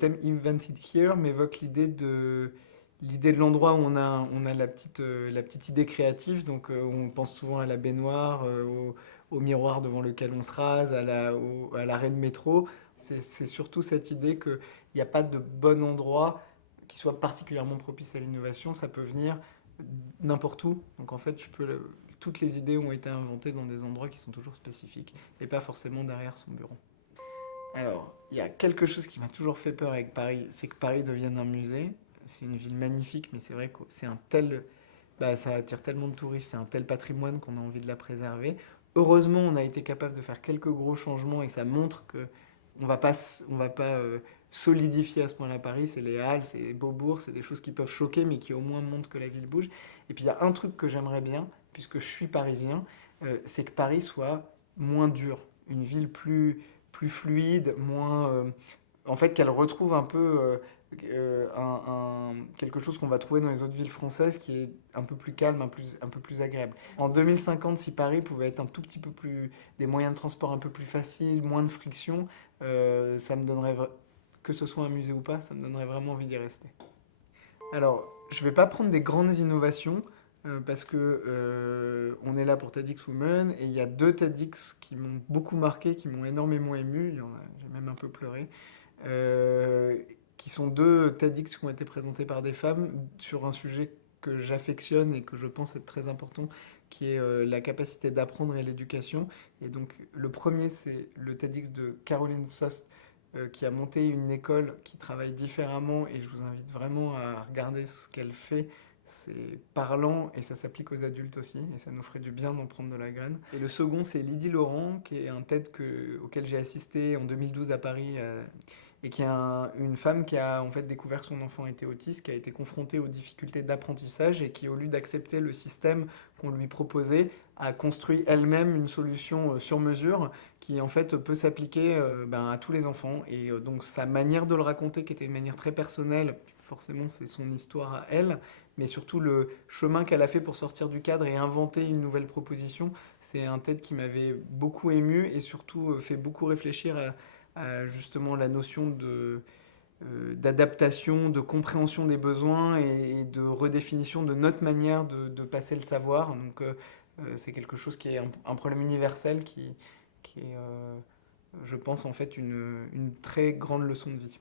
le thème Invented Here m'évoque l'idée de l'endroit où on a la petite idée créative. Donc, on pense souvent à la baignoire, au miroir devant lequel on se rase, à l'arrêt de métro. C'est surtout cette idée qu'il n'y a pas de bon endroit qui soit particulièrement propice à l'innovation. Ça peut venir n'importe où. Donc, en fait, toutes les idées ont été inventées dans des endroits qui sont toujours spécifiques et pas forcément derrière son bureau. Alors, il y a quelque chose qui m'a toujours fait peur avec Paris, c'est que Paris devienne un musée. C'est une ville magnifique, mais c'est vrai que ça attire tellement de touristes, c'est un tel patrimoine qu'on a envie de la préserver. Heureusement, on a été capable de faire quelques gros changements et ça montre que on va pas solidifier à ce point-là Paris. C'est les Halles, c'est Beaubourg, c'est des choses qui peuvent choquer, mais qui au moins montrent que la ville bouge. Et puis il y a un truc que j'aimerais bien, puisque je suis parisien, c'est que Paris soit moins dur, une ville plus fluide, en fait, qu'elle retrouve un peu quelque chose qu'on va trouver dans les autres villes françaises qui est un peu plus calme, un peu plus agréable. En 2050, si Paris pouvait être un tout petit peu plus, des moyens de transport un peu plus faciles, moins de friction, ça me donnerait, que ce soit un musée ou pas, ça me donnerait vraiment envie d'y rester. Alors, je ne vais pas prendre des grandes innovations parce que on est là pour TEDx Women et il y a deux TEDx qui m'ont beaucoup marqué, qui m'ont énormément ému. J'ai même un peu pleuré. euh, qui sont deux TEDx qui ont été présentés par des femmes sur un sujet que j'affectionne et que je pense être très important, qui est la capacité d'apprendre et l'éducation. Et donc, le premier, c'est le TEDx de Caroline Sost, qui a monté une école qui travaille différemment et je vous invite vraiment à regarder ce qu'elle fait. C'est parlant et ça s'applique aux adultes aussi et ça nous ferait du bien d'en prendre de la graine. Et le second, c'est Lydie Laurent, qui est un TED auquel j'ai assisté en 2012 à Paris et qui est une femme qui a en fait découvert que son enfant était autiste, qui a été confrontée aux difficultés d'apprentissage et qui, au lieu d'accepter le système qu'on lui proposait, a construit elle-même une solution sur mesure qui en fait peut s'appliquer à tous les enfants. Et donc sa manière de le raconter, qui était une manière très personnelle, forcément c'est son histoire à elle, mais surtout le chemin qu'elle a fait pour sortir du cadre et inventer une nouvelle proposition, c'est un TED qui m'avait beaucoup ému et surtout fait beaucoup réfléchir à justement la notion d'adaptation, de compréhension des besoins et de redéfinition de notre manière de passer le savoir. Donc c'est quelque chose qui est un problème universel qui est, je pense, en fait une très grande leçon de vie.